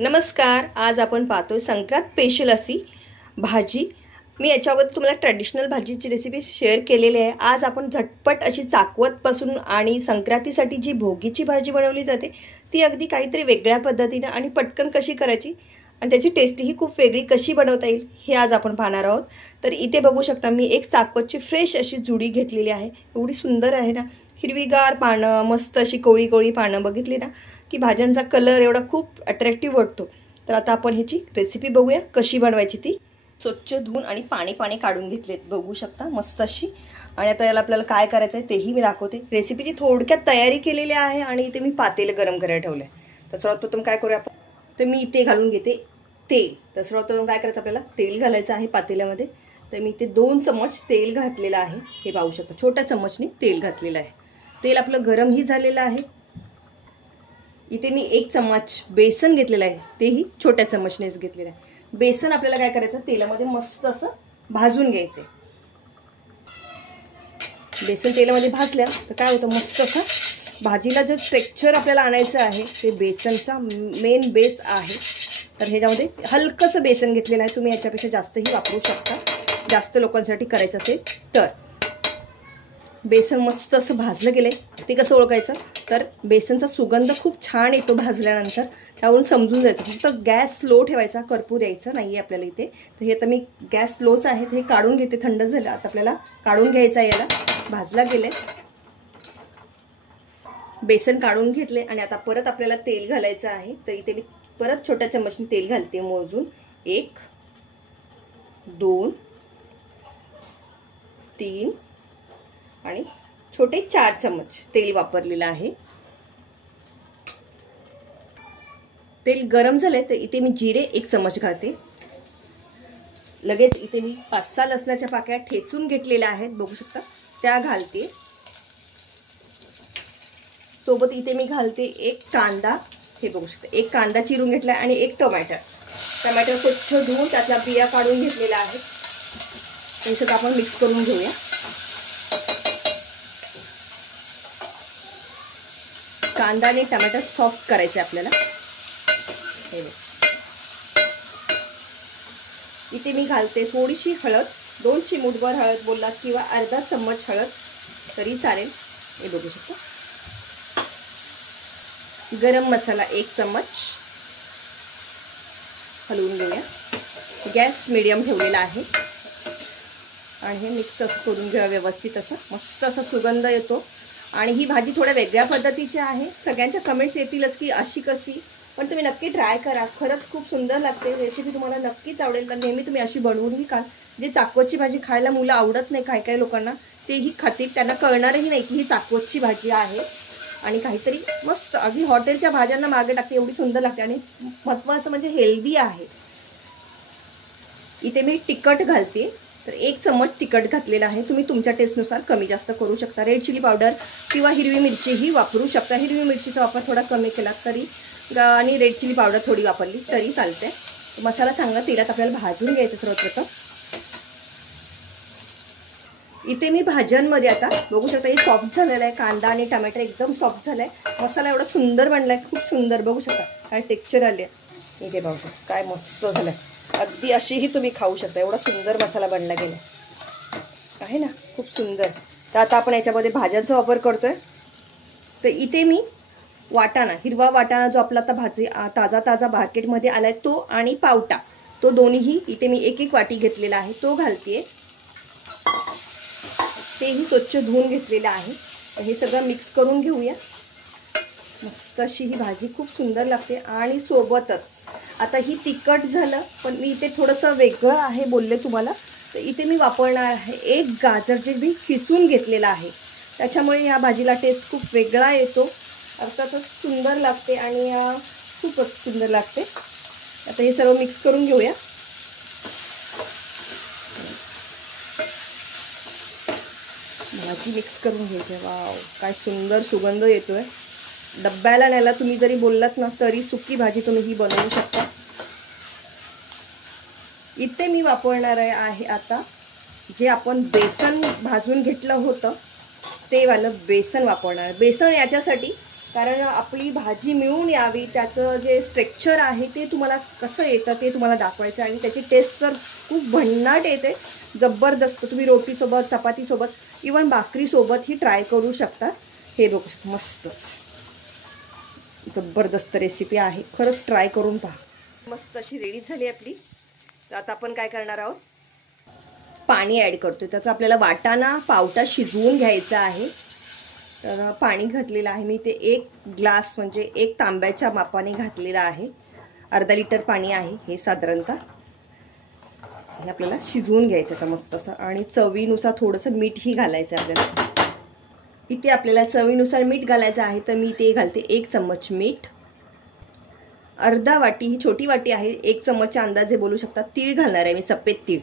नमस्कार. आज आपण पाहतोय संक्रांत स्पेशल अशी भाजी. मी याच्यावर तुम्हाला ट्रेडिशनल भाजीची रेसिपी शेअर केलेली आहे. आज आपण झटपट अशी चाकवतपासून आणि संक्रांतीसाठी जी भोगीची भाजी बनवली जाते ती अगदी काहीतरी वेगळ्या पद्धतीने आणि पटकन कशी करायची आणि त्याची टेस्टही खूप वेगळी कशी बनवता येईल हे आज आपण पाहणार आहोत. तर इथे बघू शकता मी एक चाकवतची फ्रेश अशी जुडी घेतलेली आहे. एवढी सुंदर आहे ना, हिरवीगार पानं, मस्त अशी कोळी कोळी पानं बघितली ना की भाज्यांचा कलर एवढा खूप अट्रॅक्टिव्ह वाटतो. तर आता आपण ह्याची रेसिपी बघूया कशी बनवायची ती. स्वच्छ धुवून आणि पाणी काढून घेतलेत बघू शकता मस्त अशी. आणि आता याला आपल्याला काय करायचं आहे तेही मी दाखवते. रेसिपीची थोडक्यात तयारी केलेली आहे आणि इथे मी पातेलं गरम करायला ठेवलं आहे. तर सर्वप्रथम काय करूया आपण, तर मी इथे घालून घेते तेल. तर सर्वप्रथम काय करायचं, आपल्याला तेल घालायचं आहे पातेल्यामध्ये. तर मी इथे 2 चम्मच तेल घातलेलं आहे. हे पाहू शकता छोट्या चम्मचने तेल घातलेलं आहे. तेल आपलं गरमही झालेलं आहे. इथे मी 1 चम्मच बेसन घेतलेलं आहे, तेही छोट्या चम्मचनेच घेतलेलं आहे. बेसन आपल्याला काय करायचं, तेलामध्ये मस्त असं भाजून घ्यायचं. बेसन तेलामध्ये भाजल्या तर काय होतं, मस्त असं भाजीला जो स्ट्रेक्चर आपल्याला आणायचं आहे ते बेसनचा मेन बेस आहे. तर ह्याच्यामध्ये हलकंसं बेसन घेतलेलं आहे. तुम्ही याच्यापेक्षा जास्तही वापरू शकता जास्त लोकांसाठी करायचं असेल तर. बेसन मस्त असं भाजलं गेलंय. ते कसं ओळखायचं, तर बेसनचा सुगंध खूप छान येतो भाजल्यानंतर, त्यावरून समजून जायचं. फक्त गॅस स्लो ठेवायचा, करपू द्यायचं नाही आहे आपल्याला इथे. तर हे तर मी गॅस स्लोच आहे. हे काढून घेते, थंड झालं. आता आपल्याला काढून घ्यायचं आहे. याला भाजला गेलंय, बेसन काढून घेतले आणि आता परत आपल्याला तेल घालायचं आहे. तर इथे मी परत छोट्या चम्मचने तेल घालते मोजून. 1 2 3 आणि छोटे 4 चम्मच तेल वापरलेलं आहे. तेल गरम झाले तर इथे मी जिरे 1 चम्मच घालते. लगेच इथे मी 5-6 लसणाच्या पाकळ्या ठेचून घेतलेल्या आहेत बघू शकता, त्या घालते. सोबत इथे मी घालते 1 कांदा. हे बघू शकता 1 कांदा चिरून घेतला आणि 1 टमाटर स्वच्छ धुवून त्यातला बिया काढून घेतलेला आहे. हे सगळं आपण मिक्स करून घेऊया. कांदा आणि टमाटर सॉफ्ट करायचे आपल्याला. हे इथे मी घालते थोडीशी हळद, 2 चिमूटभर हळद बोललात किंवा अर्धा चम्मच हळद तरी चालेल. हे बघू शकता. गरम मसाला 1 चम्मच हलवून घेऊया. गॅस मीडियम ठेवलेला आहे आणि हे मिक्स करून घेऊया व्यवस्थित. असं मस्त असा सुगंध येतो. आणि ही भाजी थोड्या वेगळ्या पद्धतीची आहे. सगळ्यांच्या कमेंट्स येतीलच की अशी कशी, पण तुम्ही नक्की ट्राय करा. खरंच खूप सुंदर लागते. रेसिपी तुम्हाला नक्कीच आवडेल. कारण नेहमी तुम्ही अशी बनवूनही खा. जे चाकवतची भाजी खायला मुलं आवडत नाही काही लोकांना, तेही खातील. त्यांना कळणारही नाही की ही चाकवतची भाजी आहे. आणि काहीतरी मस्त अगदी हॉटेलच्या भाज्यांना मागे टाकते एवढी सुंदर लागते. आणि महत्त्वाचं म्हणजे हेल्दी आहे. इथे मी तिखट घालते. तर 1 चम्मच तिखट घातलेला आहे. तुम्ही तुमच्या टेस्टनुसार कमी जास्त करू शकता. रेड चिली पावडर किंवा हिरवी मिरचीही वापरू शकता. हिरवी मिरचीचा वापर थोडा कमी केला तरी आणि रेड चिली पावडर थोडी वापरली तरी चालते. मसाला चांगला तेलात आपल्याला भाजून घ्यायचं सर्वप्रथम. इथे मी भाज्यांमध्ये आता बघू शकता हे सॉफ्ट झालेलं आहे. कांदा आणि टमाटर एकदम सॉफ्ट झालाय. मसाला एवढा सुंदर बनलाय, खूप सुंदर बघू शकता काय टेक्स्चर आले. इथे बघू शकता काय मस्त झालंय. अगदी अशीही तुम्ही खाऊ शकता. एवढा सुंदर मसाला बनला गेला आहे ना, खूप सुंदर. तर आता आपण याच्यामध्ये भाज्यांचा वापर करतोय. तर इथे मी वाटाणा, हिरवा वाटाणा जो आपला आता भाजी ताजा मार्केटमध्ये आलाय तो, आणि पावटा, तो दोन्हीही इथे मी 1-1 वाटी घेतलेला आहे तो घालतेय. तेही स्वच्छ धुवून घेतलेलं आहे. हे सगळं मिक्स करून घेऊया. मस्त अशी ही भाजी खूप सुंदर लागते. आणि सोबतच आता ही तिखट झालं, पण मी इथे थोडंसं वेगळं आहे बोलले तुम्हाला. तर इथे मी वापरणार आहे 1 गाजर जे मी किसून घेतलेलं आहे. त्याच्यामुळे या भाजीला टेस्ट खूप वेगळा येतो. अर्थातच सुंदर लागते आणि खूपच सुंदर लागते. आता हे सर्व मिक्स करून घेऊया. भाजी मिक्स करून घ्यायची. वाव काय सुंदर सुगंध येतोय. डब्याला न्यायला तुम्ही जरी बोललात ना तरी सुकी भाजी तुम्ही ही बनवू शकता. इथे मी वापरणार आहे आता जे आपण बेसन भाजून घेतलं होतं ते वालं बेसन वापरणार. बेसन याच्यासाठी कारण आपली भाजी मिळून यावी, त्याचं जे स्ट्रक्चर आहे ते तुम्हाला कसं येतं ते तुम्हाला दाखवायचं. आणि त्याची टेस्ट तर खूप भन्नाट येते, जबरदस्त. तुम्ही रोटीसोबत, चपातीसोबत, इवन भाकरीसोबत ही ट्राय करू शकता. हे बघू शकता, मस्तच जबरदस्त रेसिपी आहे, खरंच ट्राय करून पहा. मस्त अशी रेडी झाली आपली. तर आता आपण काय करणार आहोत, पाणी ॲड करतोय. त्याचा आपल्याला वाटाणा पावटा शिजवून घ्यायचा आहे. तर पाणी घातलेलं आहे मी ते 1 ग्लास म्हणजे 1 तांब्याच्या मापाने घातलेलं आहे. अर्धा लिटर पाणी आहे हे साधारणतः. हे आपल्याला शिजवून घ्यायचं का मस्त असं. आणि चवीनुसार थोडंसं मीठही घालायचं आपल्याला. इथे आपल्याला चवीनुसार मीठ घालायचं आहे, तर मी ते घालते 1 चम्मच मीठ. अर्धा वाटी, ही छोटी वाटी आहे, 1 चम्मचच्या अंदाजे बोलू शकता. तीळ घालणार आहे मी, सफेद तीळ.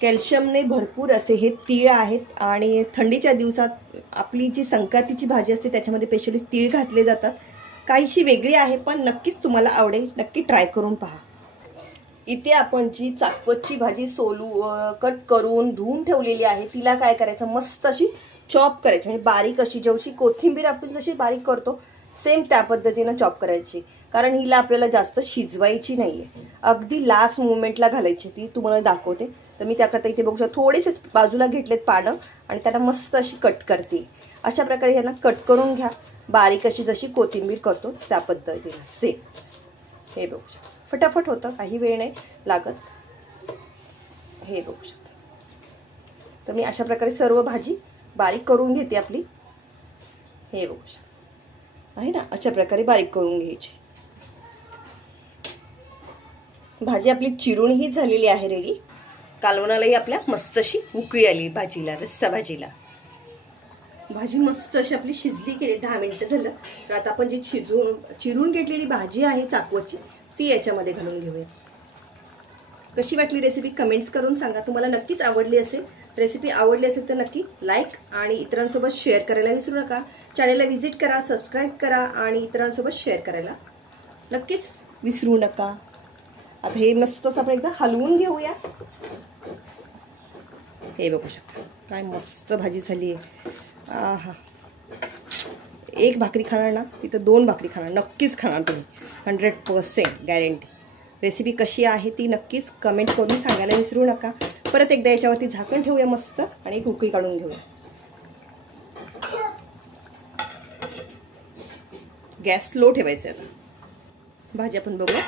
कॅल्शियमने भरपूर असे हे तीळ आहेत. आणि थंडीच्या दिवसात आपली जी संक्रांतीची भाजी असते त्याच्यामध्ये स्पेशली तीळ घातले जातात. काहीशी वेगळी आहे, पण नक्कीच तुम्हाला आवडेल, नक्की ट्राय करून पहा. इथे आपण जी चाकवतची भाजी कट करून धुवून ठेवलेली आहे, तिला काय करायचं, मस्त अशी चॉप करायची. म्हणजे बारीक अशी, जशी कोथिंबीर आपण जशी बारीक करतो सेम त्या पद्धतीनं चॉप करायची. कारण हिला आपल्याला जास्त शिजवायची नाहीये, अगदी लास्ट मोमेंटला घालायची. ती तुम्हाला दाखवते. तर मी त्याकरता इथे बघू शकतो थोडेसेच बाजूला घेतलेत पानं आणि त्याला मस्त अशी कट करते. अशा प्रकारे ह्यांना कट करून घ्या, बारीक अशी, जशी कोथिंबीर करतो त्या पद्धतीनं सेम. हे बघू शकता, फटाफट होतं, काही वेळ नाही लागत. हे बघू शकता. तर मी अशा प्रकारे सर्व भाजी बारीक करून घेते आपली. हे बघू शकता आहे ना, अशा प्रकारे बारीक करून घ्यायची. भाजी आपली चिरूनही झालेली आहे रेडी. कालवणालाही आपल्या मस्त अशी उकळी आली भाजीला, रस्सा भाजीला. भाजी मस्त अशी आपली शिजली गेली, 10 मिनिटं झालं. तर आता आपण जी चिरून घेतलेली भाजी आहे चाकवतची, ती याच्यामध्ये घालून घेऊया. कशी वाटली रेसिपी कमेंट्स करून सांगा. तुम्हाला नक्कीच आवडली असेल. रेसिपी आवडली असेल तर नक्की लाईक आणि इतरांसोबत शेअर करायला विसरू नका. चॅनेलला व्हिजिट करा, सबस्क्राईब करा आणि इतरांसोबत शेअर करायला नक्कीच विसरू नका. आता हे मस्त असं आपण एकदा हलवून घेऊया. हे बघू शकता काय मस्त भाजी झाली आहे. आहा, 1 भाकरी खाणार ना, तिथं 2 भाकरी खाणार, नक्कीच खाणार तुम्ही, 100% गॅरंटी. रेसिपी कशी आहे ती नक्कीच कमेंट करून सांगायला विसरू नका. परत एकदा याच्यावरती झाकण ठेवूया मस्त आणि एक उकळी काढून घेऊया. गॅस स्लो ठेवायचा आता. भाजी आपण बघूया,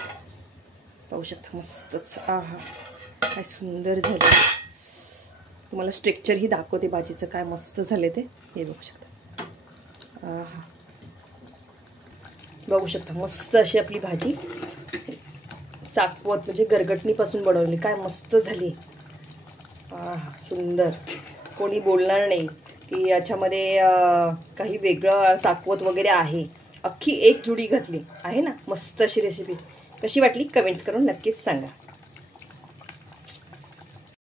पाहू शकता मस्तच. आहा, काय सुंदर झालं. तुम्हाला स्ट्रक्चर ही दाखवते भाजीचं, काय मस्त झाले ते. हे बघू शकता. आहा, बघू शकता मस्त अशी आपली भाजी चाकवत म्हणजे गरगटणीपासून बनवली, काय मस्त झाली. आहा, सुंदर. कोणी बोलणार नाही की याच्यामध्ये काही वेगळं चाकवत वगैरे आहे. अख्खी एक जुडी घातली आहे ना. मस्त अशी रेसिपी. कशी वाटली कमेंट्स करून नक्कीच सांगा.